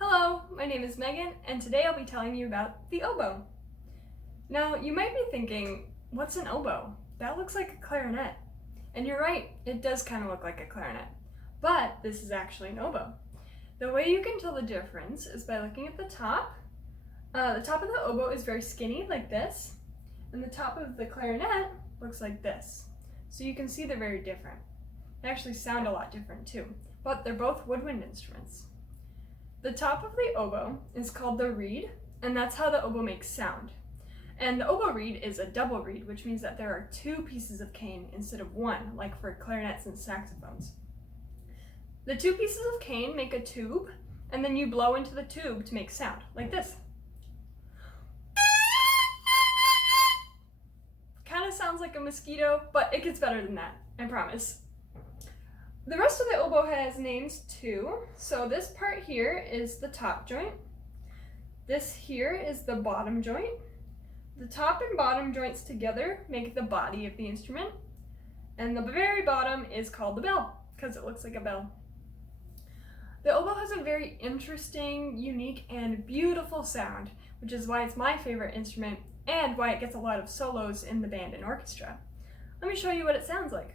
Hello, my name is Megan, and today I'll be telling you about the oboe. Now, you might be thinking, what's an oboe? That looks like a clarinet. And you're right, it does kind of look like a clarinet. But this is actually an oboe. The way you can tell the difference is by looking at the top. The top of the oboe is very skinny, like this, and the top of the clarinet looks like this. So you can see they're very different. They actually sound a lot different too, but they're both woodwind instruments. The top of the oboe is called the reed, and that's how the oboe makes sound. And the oboe reed is a double reed, which means that there are two pieces of cane instead of one, like for clarinets and saxophones. The two pieces of cane make a tube, and then you blow into the tube to make sound, like this. Kind of sounds like a mosquito, but it gets better than that, I promise. The rest of the oboe has names too. So this part here is the top joint. This here is the bottom joint. The top and bottom joints together make the body of the instrument. And the very bottom is called the bell, because it looks like a bell. The oboe has a very interesting, unique, and beautiful sound, which is why it's my favorite instrument and why it gets a lot of solos in the band and orchestra. Let me show you what it sounds like.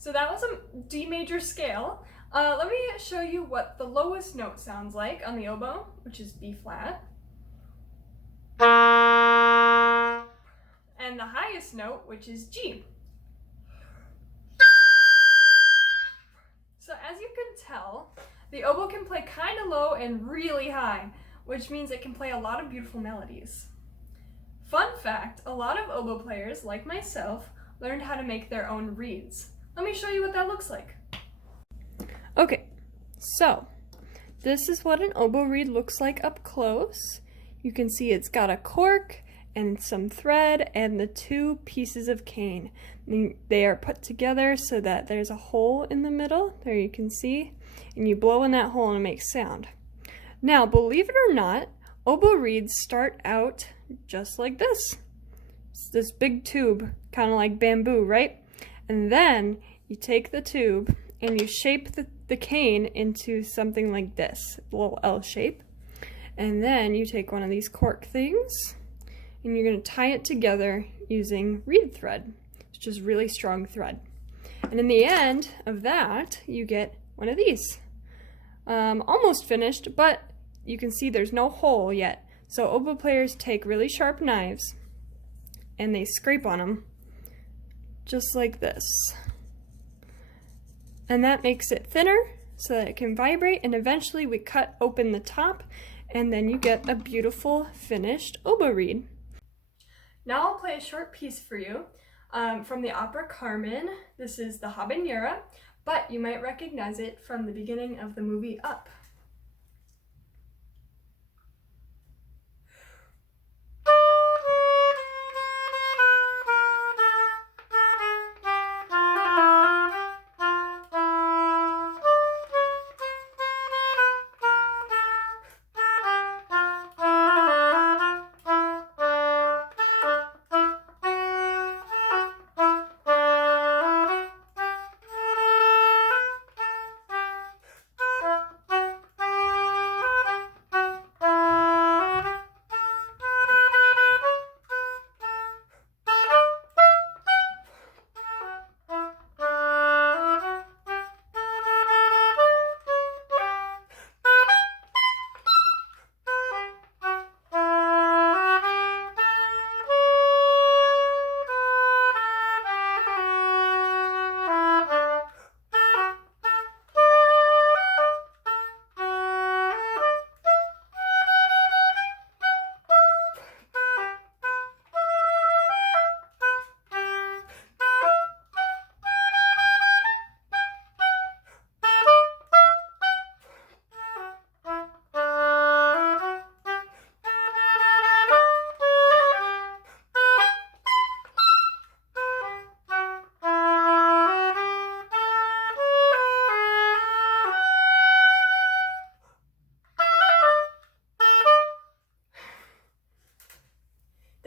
So that was a D major scale. Let me show you what the lowest note sounds like on the oboe, which is B flat. And the highest note, which is G. So as you can tell, the oboe can play kind of low and really high, which means it can play a lot of beautiful melodies. Fun fact, a lot of oboe players, like myself, learned how to make their own reeds. Let me show you what that looks like. Okay, so this is what an oboe reed looks like up close. You can see it's got a cork and some thread and the two pieces of cane. They are put together so that there's a hole in the middle, there you can see, and you blow in that hole and it makes sound. Now, believe it or not, oboe reeds start out just like this. It's this big tube, kind of like bamboo, right? And then you take the tube and you shape the cane into something like this, a little L shape. And then you take one of these cork things and you're going to tie it together using reed thread, which is really strong thread. And in the end of that, you get one of these. Almost finished, but you can see there's no hole yet. So oboe players take really sharp knives and they scrape on them just like this. And that makes it thinner so that it can vibrate, and eventually we cut open the top and then you get a beautiful finished oboe reed. Now I'll play a short piece for you from the opera Carmen. This is the habanera, but you might recognize it from the beginning of the movie Up.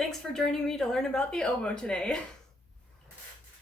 Thanks for joining me to learn about the oboe today.